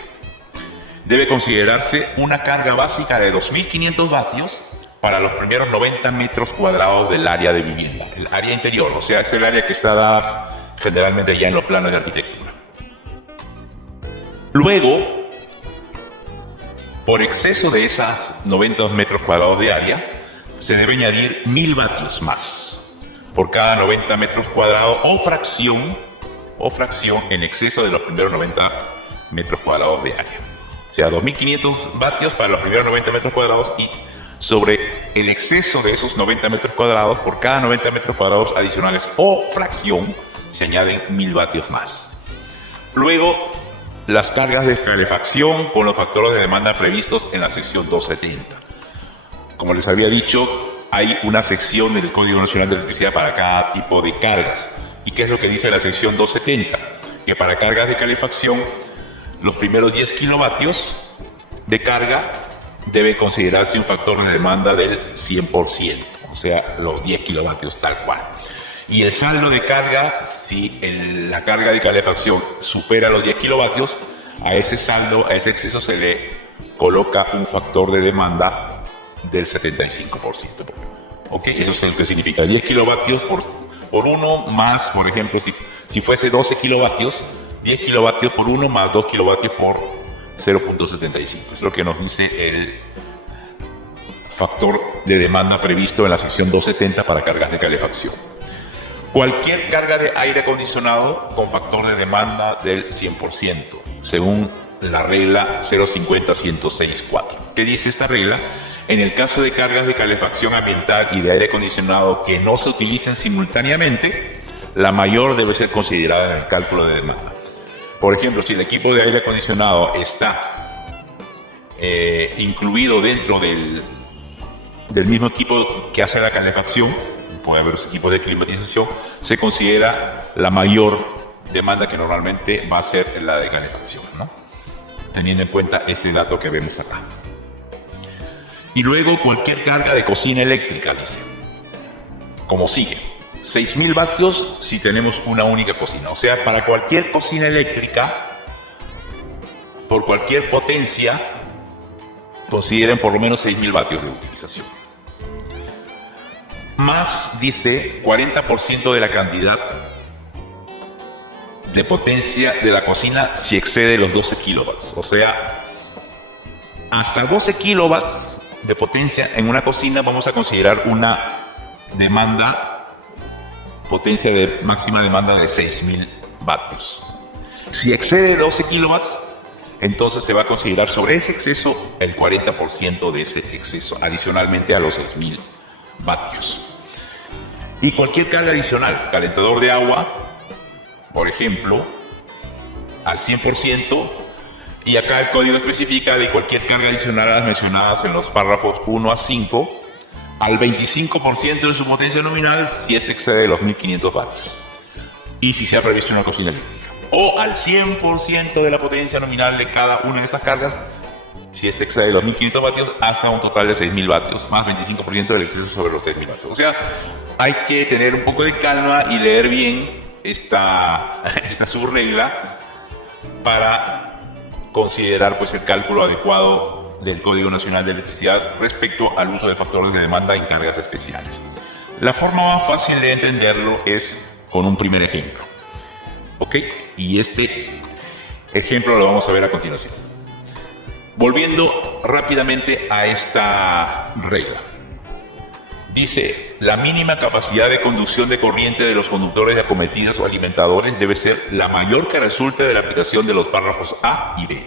debe considerarse una carga básica de 2.500 vatios para los primeros 90 metros cuadrados del área de vivienda. El área interior, o sea, es el área que está dada generalmente ya en los planos de arquitectura. Luego, Por exceso de esas 90 metros cuadrados de área, se debe añadir 1000 vatios más por cada 90 metros cuadrados o fracción en exceso de los primeros 90 metros cuadrados de área. O sea, 2500 vatios para los primeros 90 metros cuadrados, y sobre el exceso de esos 90 metros cuadrados, por cada 90 metros cuadrados adicionales o fracción, se añaden 1000 vatios más. Luego, las cargas de calefacción con los factores de demanda previstos en la sección 270. Como les había dicho, hay una sección del Código Nacional de Electricidad para cada tipo de cargas. ¿Y qué es lo que dice la sección 270? Que para cargas de calefacción, los primeros 10 kilovatios de carga debe considerarse un factor de demanda del 100%, o sea, los 10 kilovatios tal cual. Y el saldo de carga, si la carga de calefacción supera los 10 kilovatios, a ese saldo, a ese exceso se le coloca un factor de demanda del 75%. ¿Ok? Eso es lo que significa 10 kilovatios por 1 más, por ejemplo, si fuese 12 kilovatios, 10 kilovatios por 1 más 2 kilovatios por 0.75. Es lo que nos dice el factor de demanda previsto en la sección 270 para cargas de calefacción. Cualquier carga de aire acondicionado con factor de demanda del 100%, según la regla 050-106-4. ¿Qué dice esta regla? En el caso de cargas de calefacción ambiental y de aire acondicionado que no se utilicen simultáneamente, la mayor debe ser considerada en el cálculo de demanda. Por ejemplo, si el equipo de aire acondicionado está incluido dentro del mismo equipo que hace la calefacción, puede haber equipos de climatización, se considera la mayor demanda, que normalmente va a ser la de calefacción, ¿no? Teniendo en cuenta este dato que vemos acá. Y luego cualquier carga de cocina eléctrica, dice, como sigue: 6000 vatios si tenemos una única cocina. O sea, para cualquier cocina eléctrica, por cualquier potencia, consideren por lo menos 6000 vatios de utilización. Más, dice, 40% de la cantidad de potencia de la cocina si excede los 12 kilowatts. O sea, hasta 12 kilowatts de potencia en una cocina vamos a considerar una potencia de máxima demanda de 6000 vatios. Si excede 12 kilowatts, entonces se va a considerar sobre ese exceso el 40% de ese exceso, adicionalmente a los 6000 vatios. Y cualquier carga adicional, calentador de agua, por ejemplo, al 100%, y acá el código especifica de cualquier carga adicional a las mencionadas en los párrafos 1 a 5, al 25% de su potencia nominal si este excede los 1500 vatios, y si se ha previsto una cocina eléctrica, o al 100% de la potencia nominal de cada una de estas cargas si este excede los 1500 vatios, hasta un total de 6000 vatios, más 25% del exceso sobre los 3000 vatios. O sea, hay que tener un poco de calma y leer bien esta subregla para considerar pues el cálculo adecuado del Código Nacional de Electricidad respecto al uso de factores de demanda en cargas especiales. La forma más fácil de entenderlo es con un primer ejemplo. ¿Ok? Y este ejemplo lo vamos a ver a continuación. Volviendo rápidamente a esta regla. Dice, la mínima capacidad de conducción de corriente de los conductores de acometidas o alimentadores debe ser la mayor que resulte de la aplicación de los párrafos A y B.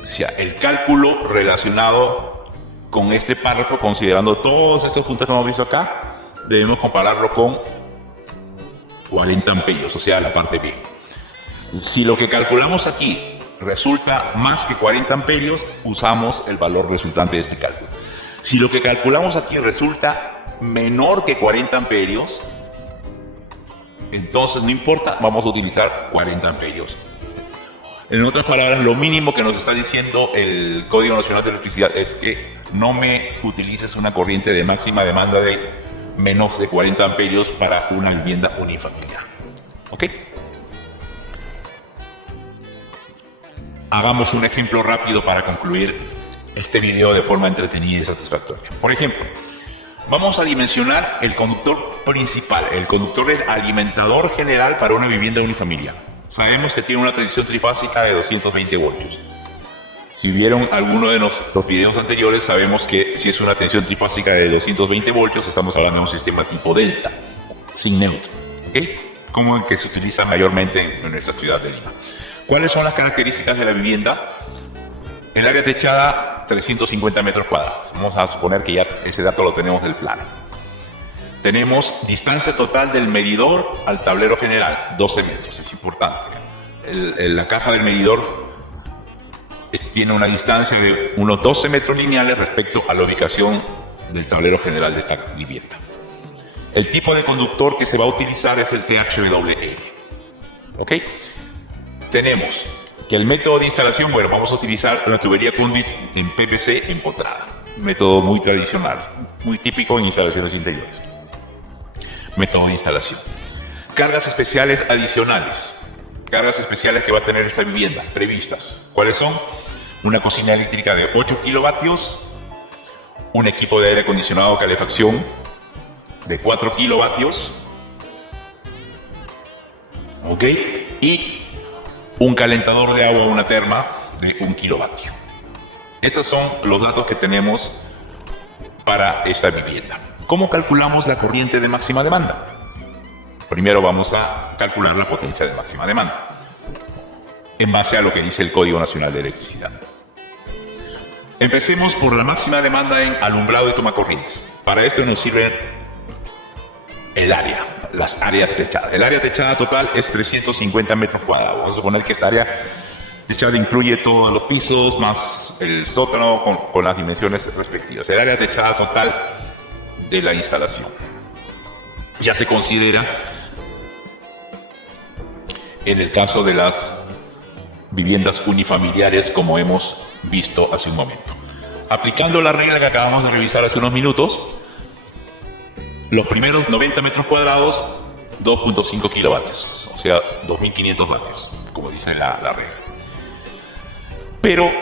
O sea, el cálculo relacionado con este párrafo, considerando todos estos puntos que hemos visto acá, debemos compararlo con 40 amperios, o sea, la parte B. Si lo que calculamos aquí resulta más que 40 amperios, usamos el valor resultante de este cálculo. Si lo que calculamos aquí resulta menor que 40 amperios, entonces no importa, vamos a utilizar 40 amperios. En otras palabras, lo mínimo que nos está diciendo el Código Nacional de Electricidad es que no me utilices una corriente de máxima demanda de menos de 40 amperios para una vivienda unifamiliar. ¿Ok? Hagamos un ejemplo rápido para concluir este video de forma entretenida y satisfactoria. Por ejemplo, vamos a dimensionar el conductor principal, el conductor del alimentador general para una vivienda unifamiliar. Sabemos que tiene una tensión trifásica de 220 voltios. Si vieron alguno de los videos anteriores, sabemos que si es una tensión trifásica de 220 voltios, estamos hablando de un sistema tipo delta, sin neutro, ¿okay? Como el que se utiliza mayormente en nuestra ciudad de Lima. ¿Cuáles son las características de la vivienda? El área techada, 350 metros cuadrados. Vamos a suponer que ya ese dato lo tenemos del plano. Tenemos distancia total del medidor al tablero general, 12 metros, es importante. La caja del medidor tiene una distancia de unos 12 metros lineales respecto a la ubicación del tablero general de esta vivienda. El tipo de conductor que se va a utilizar es el THWL. ¿Ok? Tenemos que el método de instalación, bueno, vamos a utilizar la tubería conduit en PVC empotrada. Método muy tradicional, muy típico en instalaciones interiores. Método de instalación. Cargas especiales adicionales. Cargas especiales que va a tener esta vivienda previstas. ¿Cuáles son? Una cocina eléctrica de 8 kilovatios, un equipo de aire acondicionado calefacción de 4 kilovatios, ¿ok? Y un calentador de agua, una terma de 1 kilovatio. Estos son los datos que tenemos para esta vivienda. ¿Cómo calculamos la corriente de máxima demanda? Primero vamos a calcular la potencia de máxima demanda en base a lo que dice el Código Nacional de Electricidad. Empecemos por la máxima demanda en alumbrado y tomacorrientes. Para esto nos sirve el área, las áreas techadas. El área techada total es 350 metros cuadrados. Vamos a suponer que esta área techada incluye todos los pisos más el sótano con las dimensiones respectivas. El área techada total de la instalación ya se considera en el caso de las viviendas unifamiliares, como hemos visto hace un momento. Aplicando la regla que acabamos de revisar hace unos minutos, los primeros 90 metros cuadrados, 2.5 kilovatios, o sea, 2.500 vatios, como dice la regla. Pero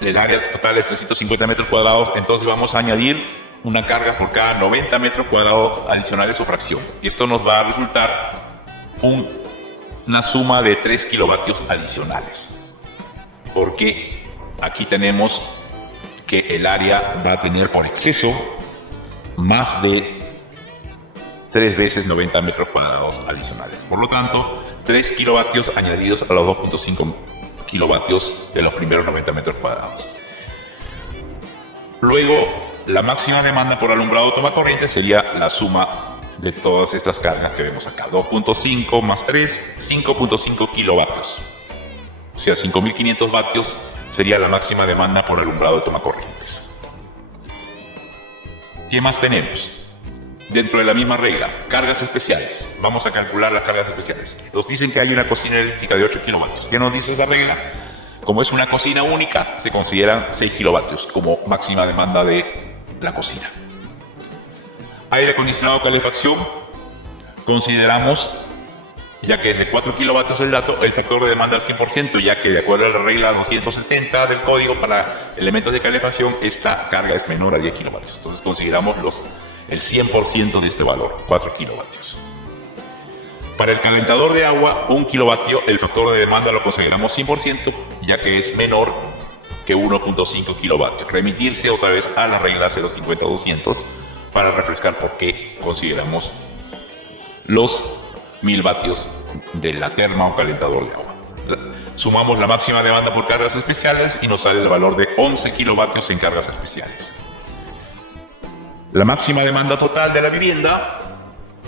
el área total es 350 metros cuadrados, entonces vamos a añadir una carga por cada 90 metros cuadrados adicionales o fracción. Esto nos va a resultar una suma de 3 kilovatios adicionales. Porque aquí tenemos que el área va a tener por exceso más de 3 veces 90 metros cuadrados adicionales. Por lo tanto, 3 kilovatios añadidos a los 2.5 kilovatios de los primeros 90 metros cuadrados. Luego, la máxima demanda por alumbrado tomacorriente sería la suma de todas estas cargas que vemos acá. 2.5 más 3, 5.5 kilovatios. O sea, 5.500 vatios sería la máxima demanda por alumbrado de tomacorrientes. ¿Qué más tenemos? Dentro de la misma regla, cargas especiales. Vamos a calcular las cargas especiales. Nos dicen que hay una cocina eléctrica de 8 kilovatios. ¿Qué nos dice esa regla? Como es una cocina única, se consideran 6 kilovatios como máxima demanda de la cocina. Aire acondicionado, calefacción, consideramos, ya que es de 4 kilovatios el dato, el factor de demanda al 100%, ya que de acuerdo a la regla 270 del código para elementos de calefacción, esta carga es menor a 10 kilovatios. Entonces consideramos el 100% de este valor, 4 kilovatios. Para el calentador de agua, 1 kilovatio, el factor de demanda lo consideramos 100%, ya que es menor que 1.5 kilovatios. Remitirse otra vez a la regla 050-200 para refrescar por qué consideramos los 1000 vatios de la terma o calentador de agua. Sumamos la máxima demanda por cargas especiales y nos sale el valor de 11 kilovatios en cargas especiales. La máxima demanda total de la vivienda,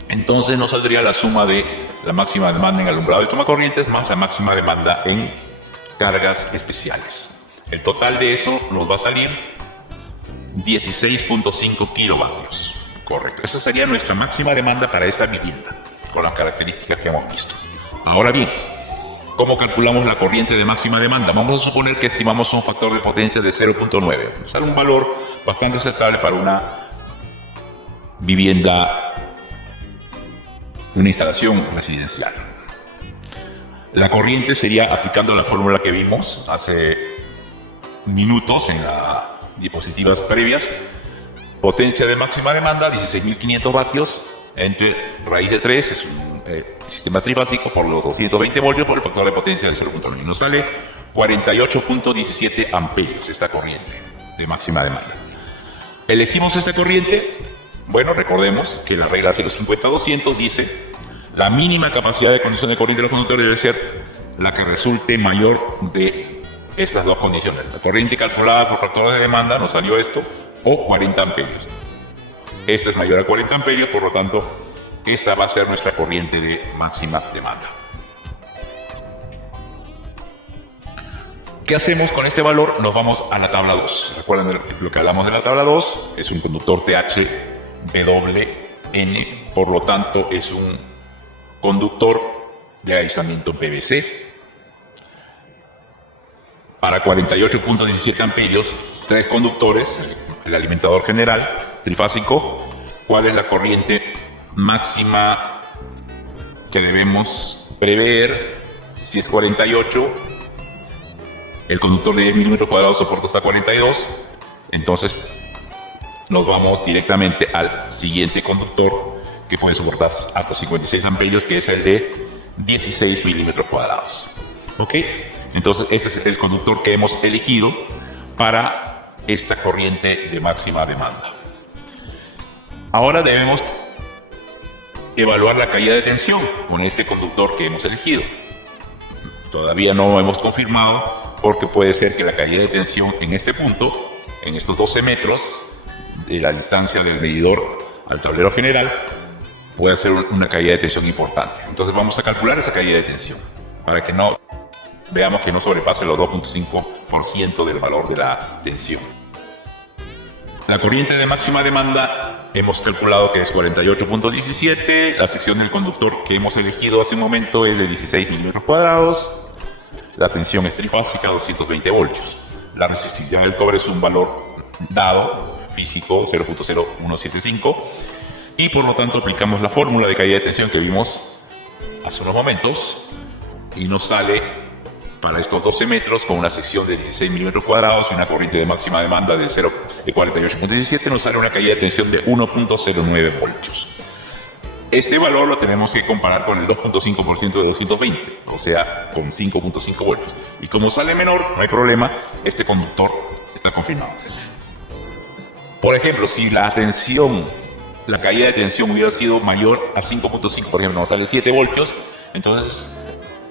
entonces nos saldría la suma de la máxima demanda en alumbrado y tomacorrientes más la máxima demanda en cargas especiales. El total de eso nos va a salir 16.5 kilovatios. Correcto. Esa sería nuestra máxima demanda para esta vivienda, con las características que hemos visto. Ahora bien, ¿cómo calculamos la corriente de máxima demanda? Vamos a suponer que estimamos un factor de potencia de 0.9. Sale un valor bastante aceptable para una vivienda, una instalación residencial. La corriente sería, aplicando la fórmula que vimos hace minutos en las diapositivas previas, potencia de máxima demanda 16.500 vatios entre raíz de 3, es un sistema trifásico por los 220 voltios por el factor de potencia de 0.9. Nos sale 48.17 amperios esta corriente de máxima demanda. Elegimos esta corriente. Bueno, recordemos que la regla 050-200 dice la mínima capacidad de conducción de corriente de los conductores debe ser la que resulte mayor de estas dos condiciones. La corriente calculada por factor de demanda nos salió esto, o 40 amperios. Esta es mayor a 40 amperios, por lo tanto, esta va a ser nuestra corriente de máxima demanda. ¿Qué hacemos con este valor? Nos vamos a la tabla 2. Recuerden lo que hablamos de la tabla 2, es un conductor THWN, por lo tanto es un conductor de aislamiento PVC. Para 48.17 amperios, 3 conductores, el alimentador general, trifásico. ¿Cuál es la corriente máxima que debemos prever? Si es 48, el conductor de 10 milímetros cuadrados soporta hasta 42, entonces nos vamos directamente al siguiente conductor que puede soportar hasta 56 amperios, que es el de 16 milímetros cuadrados. ¿Ok? Entonces este es el conductor que hemos elegido para esta corriente de máxima demanda. Ahora debemos evaluar la caída de tensión con este conductor que hemos elegido. Todavía no hemos confirmado, porque puede ser que la caída de tensión en este punto, en estos 12 metros de la distancia del medidor al tablero general, puede ser una caída de tensión importante. Entonces vamos a calcular esa caída de tensión para que no veamos que no sobrepase los 2.5% del valor de la tensión. La corriente de máxima demanda hemos calculado que es 48.17. La sección del conductor que hemos elegido hace un momento es de 16 milímetros cuadrados. La tensión es trifásica, 220 voltios. La resistividad del cobre es un valor dado, físico, 0.0175. Y por lo tanto aplicamos la fórmula de caída de tensión que vimos hace unos momentos. Y nos sale para estos 12 metros con una sección de 16 milímetros cuadrados y una corriente de máxima demanda de 48.17, nos sale una caída de tensión de 1.09 voltios. Este valor lo tenemos que comparar con el 2.5% de 220, o sea, con 5.5 voltios. Y como sale menor, no hay problema, este conductor está confirmado. Por ejemplo, si la caída de tensión hubiera sido mayor a 5.5, por ejemplo, nos sale 7 voltios, entonces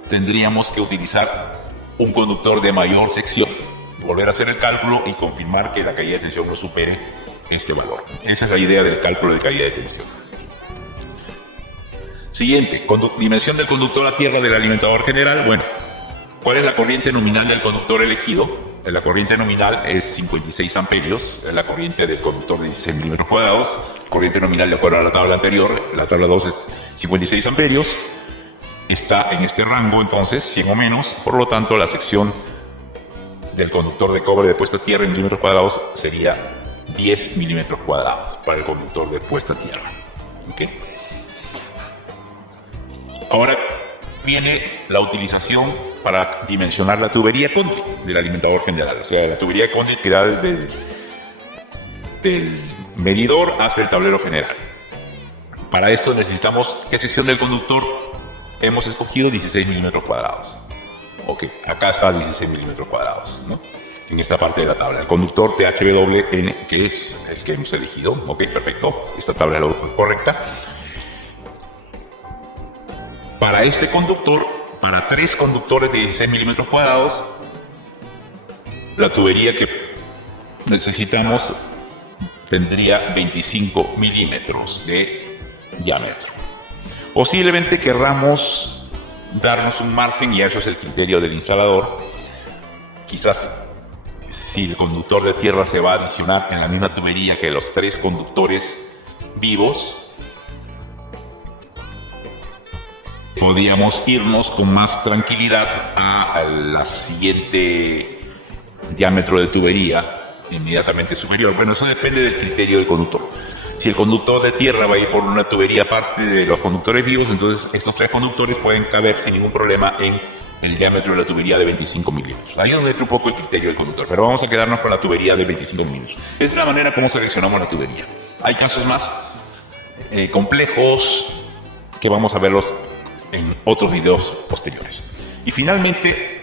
tendríamos que utilizar un conductor de mayor sección, volver a hacer el cálculo y confirmar que la caída de tensión no supere este valor. Esa es la idea del cálculo de caída de tensión. Siguiente, dimensión del conductor a tierra del alimentador general. Bueno, ¿cuál es la corriente nominal del conductor elegido? La corriente nominal es 56 amperios, la corriente del conductor de 16 milímetros cuadrados. Corriente nominal, de acuerdo a la tabla anterior, la tabla 2 es 56 amperios. Está en este rango, entonces, 100 o menos, por lo tanto la sección del conductor de cobre de puesta a tierra en milímetros cuadrados sería 10 milímetros cuadrados para el conductor de puesta a tierra. ¿Okay? Ahora viene la utilización para dimensionar la tubería conduit del alimentador general, o sea, la tubería conduit que da desde del medidor hasta el tablero general. Para esto necesitamos, ¿qué sección del conductor hemos escogido? 16 milímetros cuadrados. Ok, acá está 16 milímetros cuadrados, ¿no? En esta parte de la tabla. El conductor THWN, que es el que hemos elegido. Ok, perfecto. Esta tabla es correcta. Para este conductor, para 3 conductores de 16 milímetros cuadrados, la tubería que necesitamos tendría 25 milímetros de diámetro. Posiblemente querramos darnos un margen, y eso es el criterio del instalador. Quizás si el conductor de tierra se va a adicionar en la misma tubería que los 3 conductores vivos, podríamos irnos con más tranquilidad a la siguiente diámetro de tubería inmediatamente superior. Bueno, eso depende del criterio del conductor. Si el conductor de tierra va a ir por una tubería aparte de los conductores vivos, entonces estos 3 conductores pueden caber sin ningún problema en el diámetro de la tubería de 25 milímetros. Ahí es donde entra un poco el criterio del conductor, pero vamos a quedarnos con la tubería de 25 milímetros. Esa es la manera como seleccionamos la tubería. Hay casos más complejos que vamos a verlos en otros videos posteriores. Y finalmente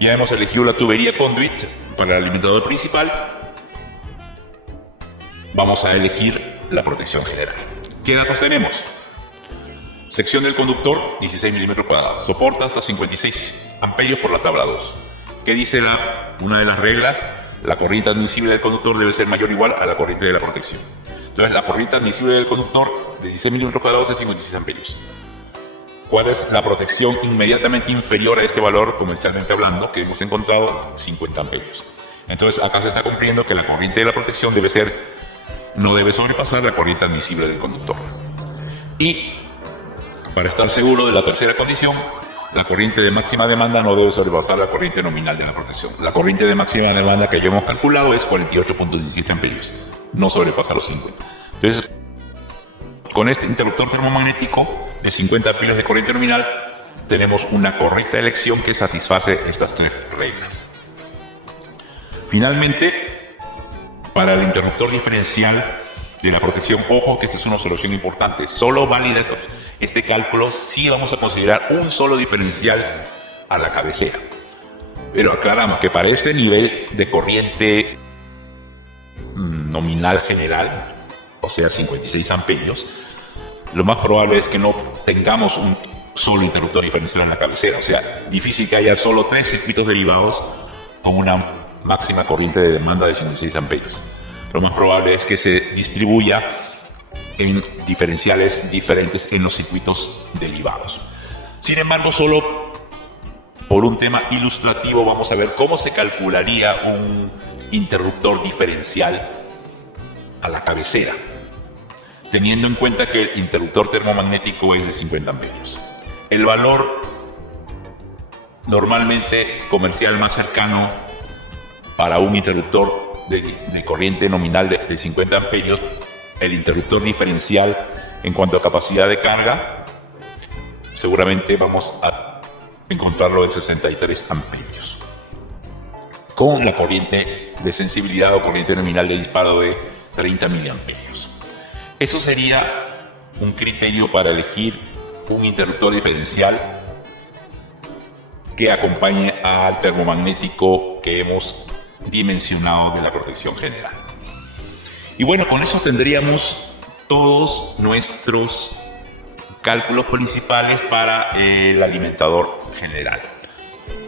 ya hemos elegido la tubería conduit para el alimentador principal. Vamos a elegir la protección general. ¿Qué datos tenemos? Sección del conductor 16 milímetros cuadrados, soporta hasta 56 amperios por la tabla 2. ¿Qué dice una de las reglas? La corriente admisible del conductor debe ser mayor o igual a la corriente de la protección. Entonces la corriente admisible del conductor de 16 milímetros cuadrados es 56 amperios. ¿Cuál es la protección inmediatamente inferior a este valor, comercialmente hablando, que hemos encontrado? 50 amperios. Entonces acá se está cumpliendo que la corriente de la protección no debe sobrepasar la corriente admisible del conductor. Y para estar seguro de la tercera condición, la corriente de máxima demanda no debe sobrepasar la corriente nominal de la protección. La corriente de máxima demanda que ya hemos calculado es 48.17 amperios, no sobrepasa los 50. Entonces, con este interruptor termomagnético de 50 amperios de corriente nominal, tenemos una correcta elección que satisface estas tres reglas. Finalmente, para el interruptor diferencial de la protección, ojo que esta es una solución importante, solo válida este cálculo si vamos a considerar un solo diferencial a la cabecera. Pero aclaramos que para este nivel de corriente nominal general, o sea 56 amperios, lo más probable es que no tengamos un solo interruptor diferencial en la cabecera, o sea, difícil que haya solo 3 circuitos derivados con una máxima corriente de demanda de 56 amperios. Lo más probable es que se distribuya en diferenciales diferentes en los circuitos derivados. Sin embargo, solo por un tema ilustrativo vamos a ver cómo se calcularía un interruptor diferencial a la cabecera, teniendo en cuenta que el interruptor termomagnético es de 50 amperios. El valor normalmente comercial más cercano para un interruptor de corriente nominal de 50 amperios, el interruptor diferencial en cuanto a capacidad de carga, seguramente vamos a encontrarlo de 63 amperios, con la corriente de sensibilidad o corriente nominal de disparo de 30 miliamperios. Eso sería un criterio para elegir un interruptor diferencial que acompañe al termomagnético que hemos dimensionado de la protección general. Y bueno, con eso tendríamos todos nuestros cálculos principales para el alimentador general.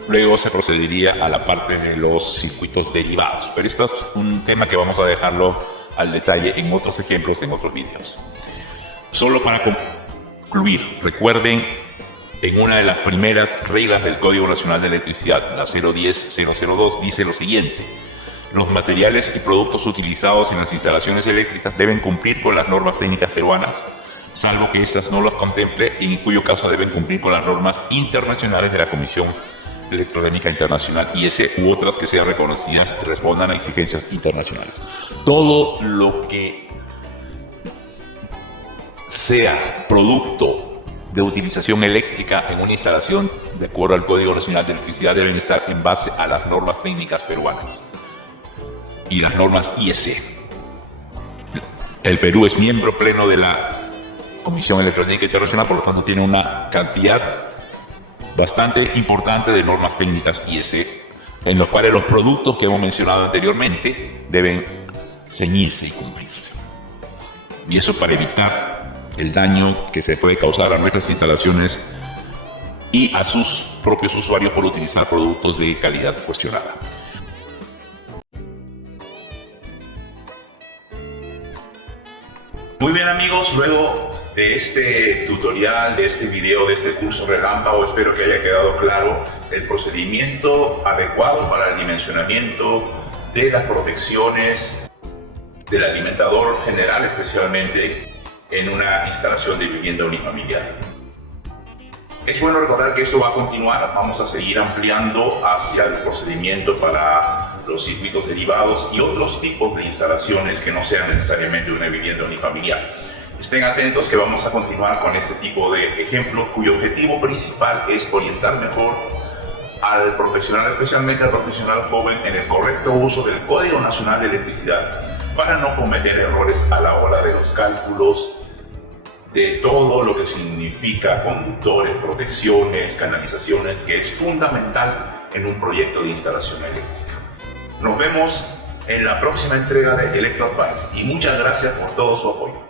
Luego se procedería a la parte de los circuitos derivados, pero esto es un tema que vamos a dejarlo al detalle en otros ejemplos, en otros videos. Solo para concluir, recuerden, en una de las primeras reglas del Código Nacional de Electricidad, la 010-002, dice lo siguiente: los materiales y productos utilizados en las instalaciones eléctricas deben cumplir con las normas técnicas peruanas, salvo que éstas no las contemple, y en cuyo caso deben cumplir con las normas internacionales de la Comisión Electrotécnica Internacional, IEC, u otras que sean reconocidas y respondan a exigencias internacionales. Todo lo que sea producto de utilización eléctrica en una instalación, de acuerdo al Código Nacional de Electricidad, deben estar en base a las normas técnicas peruanas y las normas IEC. El Perú es miembro pleno de la Comisión Electrotécnica Internacional, por lo tanto tiene una cantidad bastante importante de normas técnicas IEC, en los cuales los productos que hemos mencionado anteriormente deben ceñirse y cumplirse. Y eso para evitar el daño que se puede causar a nuestras instalaciones y a sus propios usuarios por utilizar productos de calidad cuestionada. Muy bien amigos, luego de este tutorial, de este video, de este curso relámpago, espero que haya quedado claro el procedimiento adecuado para el dimensionamiento de las protecciones del alimentador general, especialmente en una instalación de vivienda unifamiliar. Es bueno recordar que esto va a continuar, vamos a seguir ampliando hacia el procedimiento para los circuitos derivados y otros tipos de instalaciones que no sean necesariamente una vivienda unifamiliar. Estén atentos que vamos a continuar con este tipo de ejemplos cuyo objetivo principal es orientar mejor al profesional, especialmente al profesional joven, en el correcto uso del Código Nacional de Electricidad para no cometer errores a la hora de los cálculos de todo lo que significa conductores, protecciones, canalizaciones, que es fundamental en un proyecto de instalación eléctrica. Nos vemos en la próxima entrega de Electro Advice y muchas gracias por todo su apoyo.